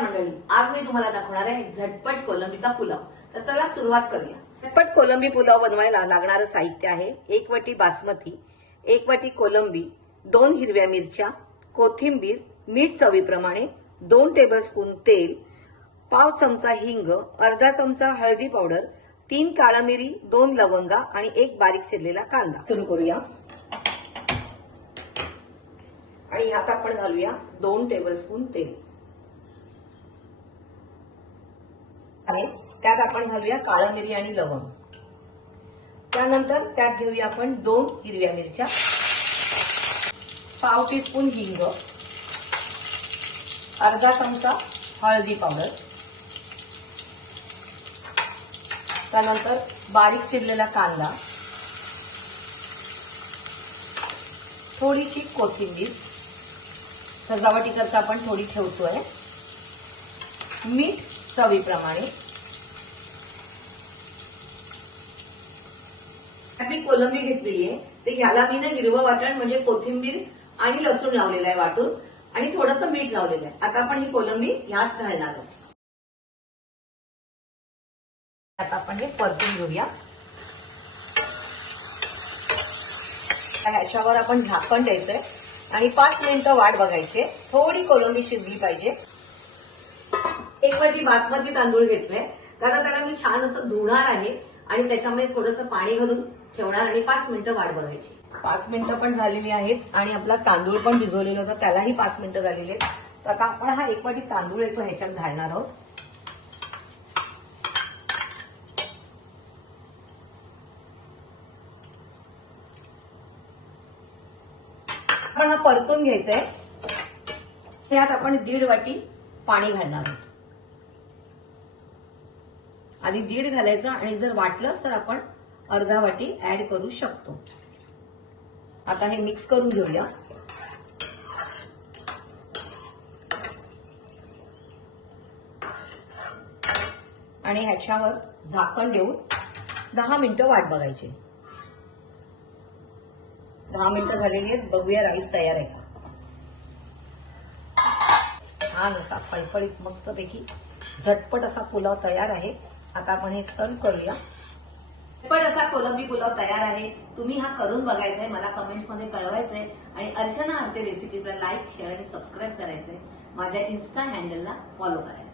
नमस्कार मंडळी, आज मी तुम्हाला दाखवणार आहे झटपट कोलंबीचा पुलाव। तर चला सुरुवात करूया। झटपट कोलंबी पुलाव बनवायला लागणारे साहित्य आहे 1 वाटी बासमती, 1 वाटी कोलंबी, 2 हिरव्या मिरच्या, कोथिंबीर, मीठ चवीप्रमाणे, 2 टेबलस्पून तेल, पाव चमचा हिंग, अर्धा चमचा हळदी पावडर, 3 काळा मिरी, 2 लवंगा आणि 1 बारीक चिरलेला कांदा। सुरू करूया। आणि ह्यात आपण घालूया 2 टेबलस्पून तेल। त्यात आपण घालूया काळा मिरी आणि लवंग। त्यानंतर त्यात घेऊया आपण 2 हिरव्या मिरच्या, पाव टीस्पून हिंग, अर्धा चमचा हळदी पावडर, त्यानंतर बारीक चिरलेला कांदा, थोडीशी कोथिंबीर, सजावटीकरता आपण थोडी ठेवतोय, मीठ चवीप्रमाणे। मी कोलंबी घेतलेली आहे, तर ह्याला मी ना हिरवं वाटण म्हणजे कोथिंबीर आणि लसूण लावलेलं आहे वाटून, आणि थोडंसं मीठ लावलेलं आहे। आता आपण ही कोलंबी ह्यात घालणार आहोत। आता आपण हे परतून घेऊया। ह्याच्यावर आपण झाकण द्यायचंय आणि 5 मिनिटं वाट बघायची। थोडी कोलंबी शिजली पाहिजे। 1 वाटी बासमती तांदूळ घेतले, कारण त्याला मी छान असं धुणार आहे आणि त्याच्यामध्ये थोडंसं पाणी घालून ठेवणार आणि 5 मिनिटं वाट बघायची। 5 मिनिटं पण झालेली आहेत आणि आपला तांदूळ पण भिजवलेला होता, त्यालाही 5 मिनिटं झालेली आहेत। तर आता आपण हा 1 वाटी तांदूळ येतो ह्याच्यात घालणार आहोत। आपण हा परतून घ्यायचंय। त्यात आपण 1.5 वाटी पाणी घालणार आहोत। आधी 1.5 घालायचं आणि जर वाटलंच तर आपण अर्धा वाटी ऍड करू शकतो। आता हे मिक्स करून घेऊया। आणि ह्याच्यावर झाकण देऊन 10 मिनिटं वाट बघायची। 10 मिनिटं झालेली आहेत, बघूया राईस तयार आहे का। छान असा फळफळीत मस्तपैकी झटपट असा पुलाव तयार आहे। आता आपण हे सर्व करूया। झटपट असा कोलंबी पुलाव तयार आहे। तुम्ही हा करून बघायचा आहे, मला कमेंट्समध्ये कळवायचंय आणि अर्चना आरते रेसिपीजला लाईक, शेअर आणि सबस्क्राईब करायचंय। माझ्या इन्स्टा हँडलला फॉलो करायचं।